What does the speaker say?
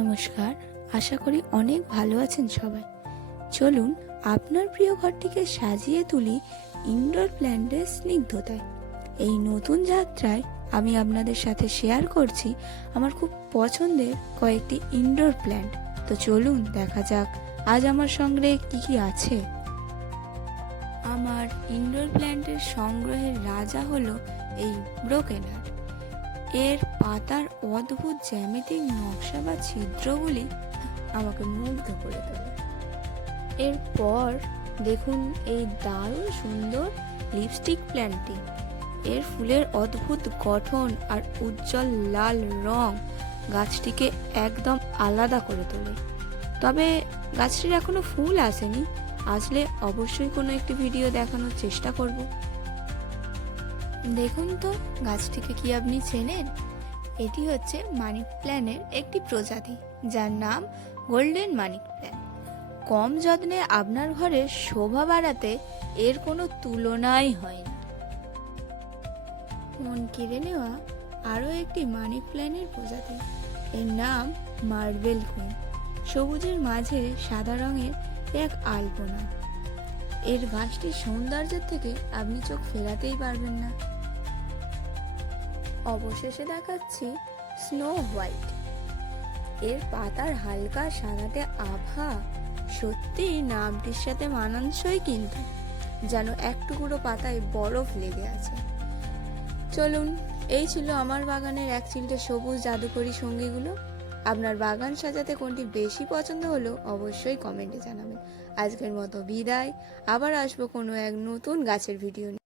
নমস্কার, আশা করি অনেক ভালো আছেন সবাই। চলুন আপনার প্রিয় ঘরটিকে সাজিয়ে তুলি ইনডোর প্ল্যান্টের স্নিগ্ধতায়। এই নতুন যাত্রায় আমি আপনাদের সাথে শেয়ার করছি আমার খুব পছন্দের কয়েকটি ইনডোর প্ল্যান্ট। তো চলুন দেখা যাক আজ আমার সংগ্রহে কি কি আছে। আমার ইনডোর প্ল্যান্টের সংগ্রহের রাজা হলো এই ব্রোকেনার। এর পাতার অদ্ভুত জ্যামিতিক নকশা বা ছিদ্রগুলি আমাকে মুগ্ধ করে তোলে। এরপর দেখুন এই দারুণ সুন্দর লিপস্টিক প্ল্যান্টটি। এর ফুলের অদ্ভুত গঠন আর উজ্জ্বল লাল রং গাছটিকে একদম আলাদা করে তোলে। তবে গাছটির এখনো ফুল আসেনি, আসলে অবশ্যই কোনো একটি ভিডিও দেখানোর চেষ্টা করব। দেখুন তো গাছটিকে কি আপনি চেনেন? এটি হচ্ছে মানি প্ল্যান্টের একটি প্রজাতি, যার নাম গোল্ডেন মানি প্ল্যান্ট। কম যত্নে আপনার ঘরে শোভা বাড়াতে এর কোনো তুলনাই হয় না। মন কেড়ে নেওয়া আরও একটি মানি প্ল্যান্টের প্রজাতি, এর নাম মার্বেল কুইন। সবুজের মাঝে সাদা রঙের এক আলপনা। এর গাছটির সৌন্দর্যের থেকে আপনি চোখ ফেরাতেই পারবেন না। অবশেষে দেখাচ্ছি স্নো হোয়াইট। এর পাতার হালকা সাদাটে আভা সত্যি নামটির সাথে মানানসই, কিন্তু যেন এক টুকরো পাতায় বরফ লেগে আছে। চলুন, এই ছিল আমার বাগানের এক চিলটে সবুজ জাদুকরী সঙ্গীগুলো। আপনার বাগান সাজাতে কোনটি বেশি পছন্দ হলো অবশ্যই কমেন্টে জানাবেন। আজকের মতো বিদায়, আবার আসবো কোনো এক নতুন গাছের ভিডিও নিয়ে।